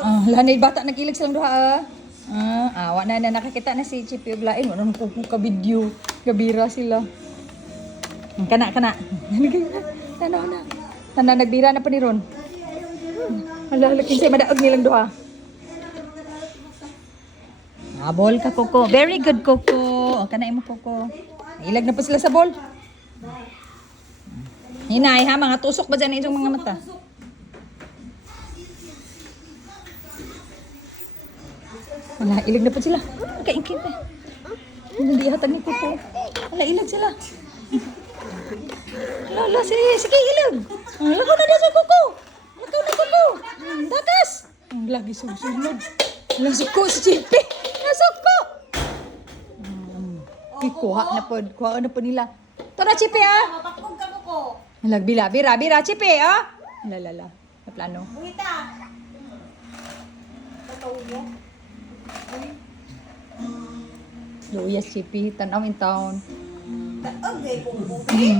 Lanay bata nagilag silang duha. Wa na nakakita na si Chippy ug lain ano ko ka video. Gabira sila. Kana. Ano na. Tanan nagbira na pa ni Ron. Hala kinsay madaog nilang duha. Ball ka Coco. Very good Coco. Kana imo Coco. Ilag na pa sila sa ball. Hinay ha mga tusok ba dyan na inyong mga mata? Wala, ilag na pa sila. Kaingkit eh. Hindi hatag ni Coco. Wala, ilag sila. Wala, sige, ilag. Lakaw na sa Coco. Lakaw na Coco. Dakas. Lagi susunod. Wala suko si Chippy. Nasuko. Kuha na po nila. Ito na Chippy ha. Mapakpog ka ko. Bira, Chippy ha. Lala. Na plano. Buita. Totoo mo? Luyas Chippy, tanaw in town. Okay, pumupin.